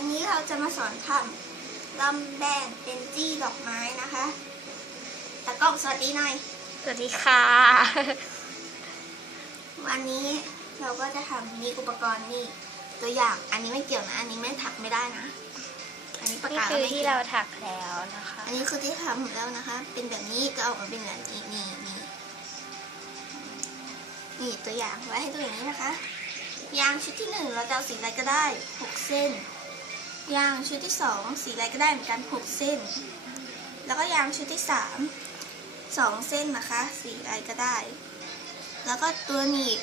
วันนี้เราจะมาสอนทำลำแบนเป็นจี้ดอกไม้นะคะตะกล้องสวัสดีหน่อย สวัสดีค่ะ วันนี้เราก็จะทำนี่อุปกรณ์นี่ตัวอย่าง อันนี้ไม่เกี่ยวนะ อันนี้ไม่ถักไม่ได้นะ อันนี้ปากนี่กาคือไม่ที่เกี่ยวเราถักแล้วนะคะ อันนี้คือที่ทำแล้วนะคะ เป็นแบบนี้จะออกมาเป็นแบบนี้นี่นี่นี่ตัวอย่างไว้ให้ดูอย่างนี้นะคะ ยางชุดที่หนึ่งเราจะเอาสีอะไรก็ได้หกเส้น ยางชุดที่สองสีอะไรก็ได้เหมือนกันหกเส้น แล้วก็ยางชุดที่สามสองเส้นนะคะ สีอะไรก็ได้ แล้วก็ตัวหนีบ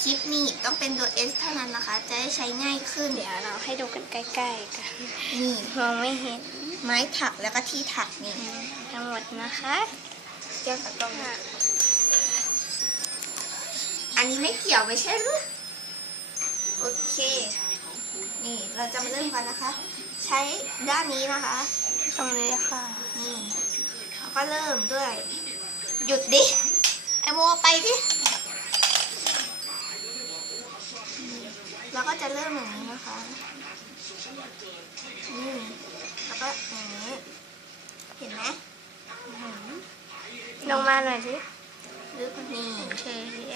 คลิปหนีบต้องเป็นตัว S เท่านั้นนะคะ จะได้ใช้ง่ายขึ้นเดี๋ยวเราให้ดูกันใกล้ๆกันนี่มองไม่เห็นไม้ถักแล้วก็ที่ถักนี่ทั้งหมดนะคะเกี่ยวกับตรงนี้อันนี้ไม่เกี่ยวไม่ใช่หรือโอเค นี่เราจะมาเริ่มกันนะคะ ใช้ด้านนี้นะคะ ตรงนี้ค่ะนี่แล้วก็เริ่มด้วย หยุดดิ ไอโมไปดิแล้วก็จะเริ่มอย่างนี้นะคะนี่แล้วก็อย่างนี้ เห็นไหมลงมาหน่อยสิลึกนี่เท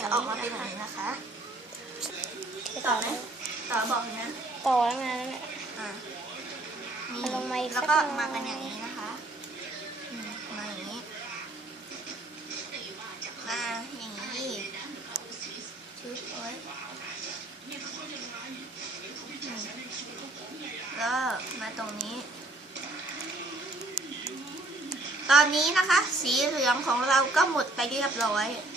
จะออกมาเป็นแบบนี้นะคะเทต่อไหมต่อบอกเลยนะ ต่อแล้วไงนั่นแหละอะนี่เอาลงมาอีกสัแล้กวก็หน่อยมากันอย่างนี้นะคะอืมมาอย่างนี้มาอย่างนี้อีกชุดโอ้ยอืมก็มาตรงนี้ ตอนนี้นะคะ สีเหลืองของเราก็หมดไปเรียบร้อยเห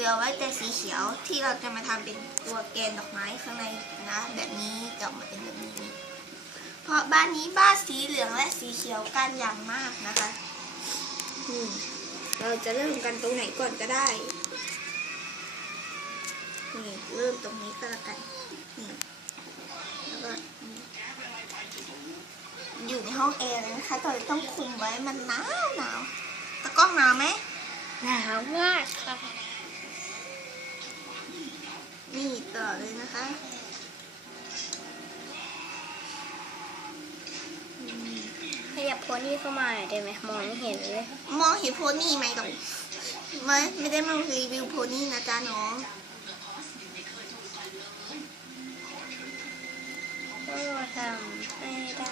ลือไว้แต่สีเขียวที่เราจะมาทำเป็นตัวแกนดอกไม้ข้างในนะ แบบนี้จะออกมาเป็นแบบนี้ เพราะบ้านนี้บ้านสีเหลืองและสีเขียวกันอย่างมากนะคะอืมเราจะเริ่มกันตรงไหนก่อนก็ได้นี่เริ่มตรงนี้ก็แล้วกันนี่แล้วก็นี่อยู่ในห้องแอร์เลยนะคะตอนนี้ต้องคุมไว้มันหนาวหนาวตะกล้องหนาวไหมหนาวมากค่ะ นี่ต่อเลยนะคะอืมขยับโพนี่เข้ามาหน่อยได้ไหมมองไม่เห็นเลย มองเห็นโพนี่ไหมตรงไม่ไม่ได้มารีวิวโพนี่นะจ๊ะน้องก็ทำให้ได้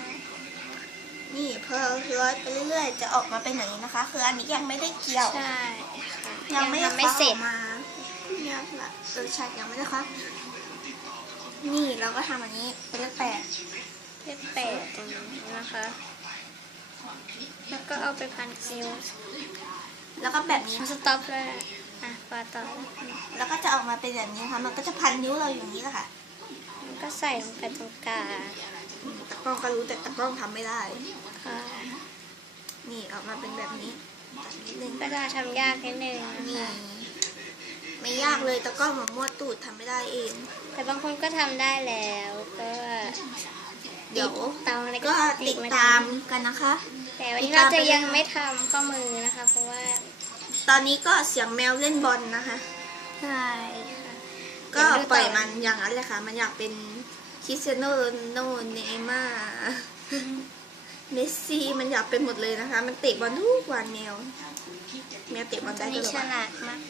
นี่พอร้อยไปเรื่อยๆ จะออกมาเป็นอย่างนี้นะคะ คืออันนี้ยังไม่ได้เกี่ยว ใช่ค่ะยังไม่ได้ไม่เสร็จคว้า ออกมาเนี่ยละเออใช่ยังไม่ได้ค่ะนี่เราก็ทำอันนี้เป็นเลขแปดเลขแปดตรงนี้นะคะ แล้วก็เอาไปพันคิวแล้วก็แบบนี้สต็อปเลยอะปาต่อแล้วก็จะออกมาเป็นแบบนี้นะคะมันก็จะพันนิ้วเราอย่างนี้แหละค่ะก็ใส่ลงไปตรงกลางตะกล้องก็รู้แต่ตะกล้องทำไม่ได้ค่ะนี่ออกมาเป็นแบบนี้นิดนึงก็จะทำยากนิดนึงนะนี่คะ ไม่ยากเลยตะกล้องมามั่วตูดทำไม่ได้เอง แต่บางคนก็ทำได้แล้วก็เดี๋ยวเตาอะไรก็ก็ติดตามกันนะคะ แต่วันนี้เราจะยังไม่ทำข้อมือนะคะ เพราะว่าตอนนี้ก็เสียงแมวเล่นบอลนะคะ ใช่ค่ะ ก็ปล่อยมันอย่างนั้นเลยค่ะ มันอยากเป็นคริสเตียโนโรนัลโดเนย์ม่าร์เมสซี่มันอยากเป็นหมดเลยนะคะ มันเตะบอลทุกวันแมว แมวเตะบอลตอได้นด้นี้วยเหรอฉวะลาดมาก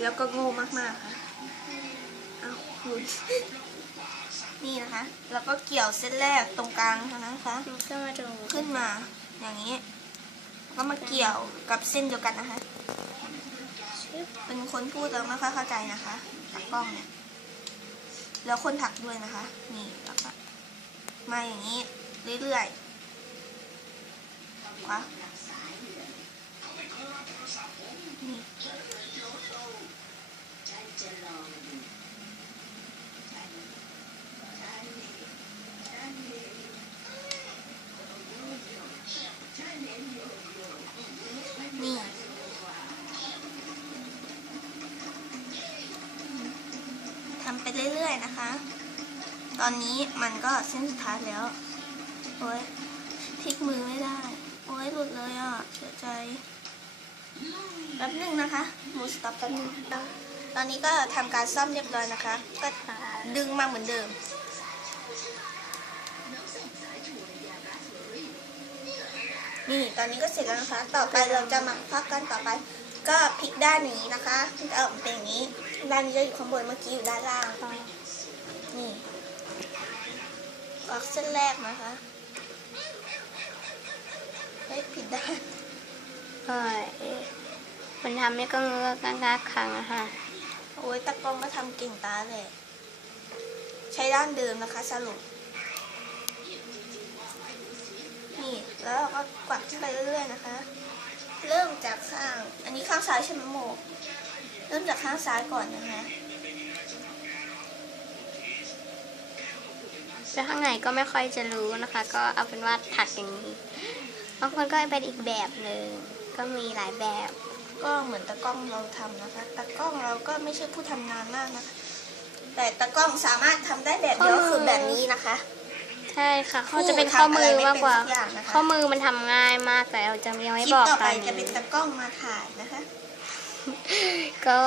แล้วก็โง่มากๆค่ะเอาหลุดนี่นะคะ แล้วก็เกี่ยวเส้นแรกตรงกลางเท่านั้นนะคะๆมันก็มาดูขึ้นมาอย่างนี้ ก็มาเกี่ยวกับเส้นเดียวกันนะคะ เป็นคนพูดแล้วไม่ค่อยเข้าใจนะคะตักกล้องเนี่ย แล้วคนถักด้วยนะคะ นี่แล้วก็มาอย่างนี้เรื่อยๆขวานี่นี่ทำไปเรื่ อยๆนะคะ ตอนนี้มันก็เส้นสุดท้ายแล้ว โอ้ยพลิกมือไม่ได้ โอ้ยหลุดเลยอะเสียใจแป๊บหนึงนะคะหมูสต็อปแป๊บหนึงตอนนี้ก็ทำการซ่อมเรียบร้อยนะคะ ก็ดึงมาเหมือนเดิมนี่ตอนนี้ก็เสร็จแล้วนะคะ ต่อไปเราจะมาพักกันต่อไป ก็พลิกด้านนี้นะคะมันจะออกมาเป็นอย่างนี้ ด้านนี้จะอยู่ข้างบนเมื่อกี้อยู่ด้านล่าง นี่ออกเส้นแรกนะคะเฮ้ยผิดด้านเฮ้ยคนทำนี่ก็เงือกงักๆครั้งอะค่ะโอ้ยตะกล้องก็ทำเก่งตาเลย ใช้ด้านเดิมนะคะ สรุป นี่แล้วเราก็กวักขึ้นไปเรื่อยๆนะคะ เริ่มจากข้าง อันนี้ข้างซ้ายใช่ไหมโมเริ่มจากข้างซ้ายก่อนนะคะ แล้วข้างในก็ไม่ค่อยจะรู้นะคะ ก็เอาเป็นว่าถักอย่างนี้บางคนก็เป็นอีกแบบหนึ่งก็มีหลายแบบ ก็เหมือนตะกล้องเราทำนะคะตะกล้องเราก็ไม่ใช่ผู้ทำงานมากนะคะ แต่ตะกล้องสามารถทำได้แบบเดียวคือแบบนี้นะคะ ใช่ค่ะเขาจะเป็นผู้ข้อทำมือะไรอไม่มากกว่าเป็นสักอย่างนะคะข้อมือมันทำง่ายมากแต่เราจะยังไม่คลิปบอกต่อตไปอนจะเป็นนี้ตะกล้องมาถ่ายนะคะ ก็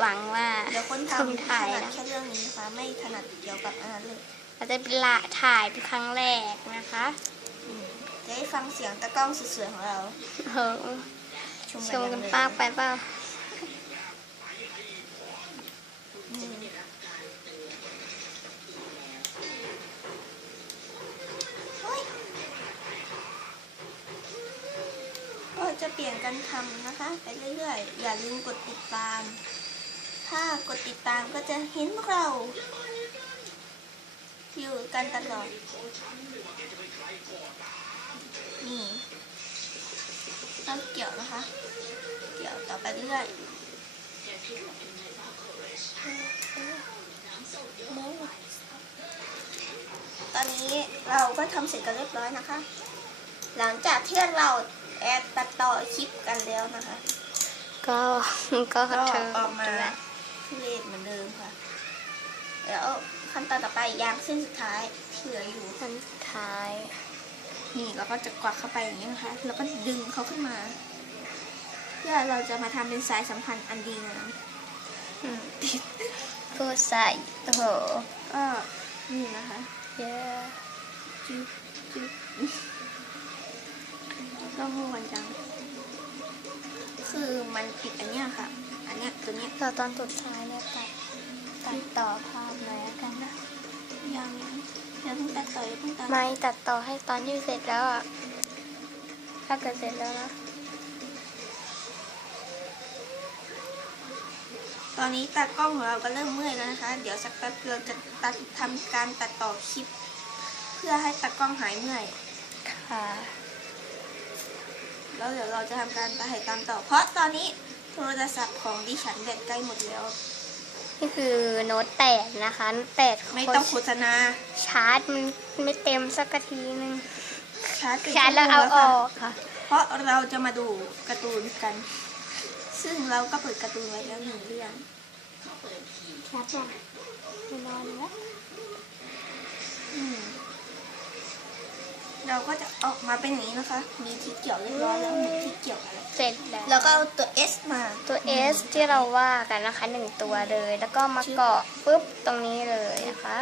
หวังว่าเดี๋ยวคนคนทำถถ่ายนัดนะแค่เรื่องนี้นะคะไม่ถนัดเกี่ยวกับอันนั้นเลย อาจจะเป็นละถ่ายเป็นครั้งแรกนะคะอืมจะได้ฟังเสียงตะกล้องสวยๆของเราเฮ้อชมกันปากไปเปล่าอืมเฮ้ยก็จะเปลี่ยนกันทำนะคะ ไปเรื่อยๆ อย่าลืมกดติดตาม ถ้ากดติดตามก็จะเห็นพวกเรา อยู่กันตลอด นี่ต้องเกี่ยวนะคะ เกี่ยวต่อไปเรื่อยตอนนี้เราก็ทำเสร็จกันเรียบร้อยนะคะ หลังจากที่เราแอดตัดต่อคลิปกันแล้วนะคะ ก็ก็ก็เธอออกมาทุเรศเหมือนเดิมค่ะ แล้ว ขั้นตอนต่อไปยางเส้นสุดท้ายที่เหลืออยู่คนสุดท้าย นี่เราก็จะกวักเข้าไปอย่างนี้นะคะ แล้วก็ดึงเขาขึ้นมาเพื่อเราจะมาทำเป็นสายสัมพันธ์อันดีงามอืมพูดใส่โอ้โหก็นี่นะคะเยอะจุ๊บจุ๊บก็ม่วนจัง คือมันผิดอันเนี้ยค่ะ อันเนี้ยตัวเนี้ยเราตอนสุดท้ายเนี่ย ตัดตัดต่อภาพหน่อยแล้วกันนะ ยังยังเพิ่งตัดต่อยังเพิ่งตัดไม่ตัดต่อให้ตอนที่เสร็จแล้วอะ ถ้าเกิดเสร็จแล้วนะ ตอนนี้ตากล้องของเราก็เริ่มเมื่อยแล้วนะคะ เดี๋ยวสักแป๊บเราจะตัดทำการตัดต่อคลิป เพื่อให้ตากล้องหายเมื่อย ค่ะ แล้วเดี๋ยวเราจะทำการถ่ายตามต่อ เพราะตอนนี้โทรศัพท์ของดิฉันแบตใกล้หมดแล้ว นี่คือโน้ตแปดนะคะโน้ตแปดไม่ต้องโฆษณาชาร์จมันไม่เต็มสักทีนึงชาร์จเป็นชาร์จแล้วเอาออกค่ะ เพราะเราจะมาดูการ์ตูนกัน ซึ่งเราก็เปิดการ์ตูนไว้แล้วหนึ่งเรื่องชาร์จยังไม่นอนแล้วอืม เราก็จะออกมาเป็นอย่างนี้นะคะ มีที่เกี่ยวเรียบร้อยแล้วเหมือนที่เกี่ยวอะไรเสร็จแล้วแล้วก็เอาตัว S มาตัว S ที่เราว่ากันนะคะหนึ่งตัวเลย แล้วก็มาเกาะปุ๊บตรงนี้เลยนะคะ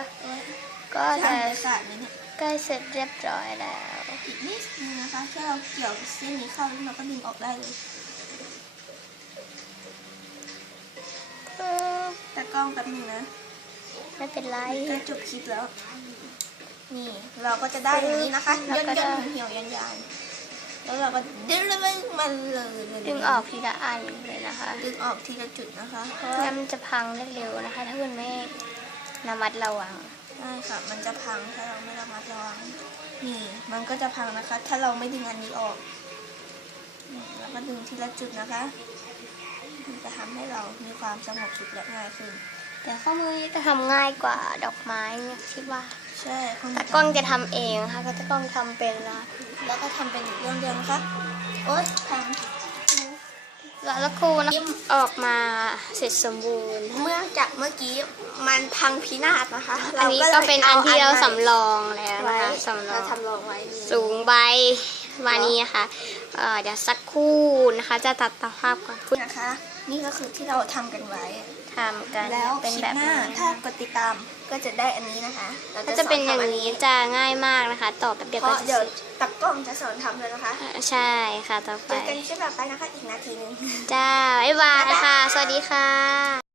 ก็ก็จะจะศาสตร์นี้เนี่ยใกล้เสร็จเรียบร้อยแล้วอีกนิดนึงนะคะแค่เราเกี่ยวเส้นนี้เข้าแล้วเราก็ดึงออกได้เลยปึ๊บแต่กล้องแป๊บนึงนะ ไม่เป็นไรก็จบคลิปแล้ว นี่เราก็จะได้อย่างนี้นะคะแล้วย่นก็ย่ได้นเหี่ยวยันยานแล้วเราก็ดึงมันเลยดึงออกทีละอันเลยนะคะ ดึงออกทีละจุดนะคะเพราะงั้นมันจะพังได้เร็วนะคะ ถ้าคุณไม่ระมัดระวังใช่ค่ะ มันจะพังถ้าเราไม่ระมัดระวังนี่ มันก็จะพังนะคะ ถ้าเราไม่ดึงอันนี้ออกนี่แล้วก็ดึงทีละจุดนะคะมันจะทำให้เรามีความสงบสุขและง่ายขึ้นแต่ข้อมือนี้จะทำง่ายกว่าดอกไม้เนี่ยคิดว่า ใช่คนแต่กล้องจะทำเองนะคะก็จะกล้องทำเป็นละแล้วก็ทำเป็นอีกเรื่องเดียวนะคะโอ๊ยพังแล้วแล้วครูนะออกมาเสร็จสมบูรณ์ เมื่อจากเมื่อกี้มันพังพินาศนะคะอันนี้ก็เป็นอันที่เราสำรองแล้วไว้นะคะสำรอเรางทำรองไว้นี่สูงใบ มานี้นะคะเอ่อเดี๋ยวสักครู่นะคะ จะตัดต่อภาพก่อนพูดนะคะ นี่ก็คือที่เราทำกันไว้ ทำกันแล้วเป็นคลิแบปบหน้านี้ถ้ากดติดตามก็จะได้อันนี้นะคะเราก็จะเป็นอย่างสนี้ทำจะง่ายมากนะคะ ต่อแป๊บเดียวเพก็ราะจะเดี๋ยวเสร็จตักกล้องจะสอนทำเลยนะคะ ใช่ค่ะต่อไปเจอกันคลิปต่อไปนะคะอีกนาทีหนึงจ้าบ๊ายบายค่ะ สวัสดีค่ะ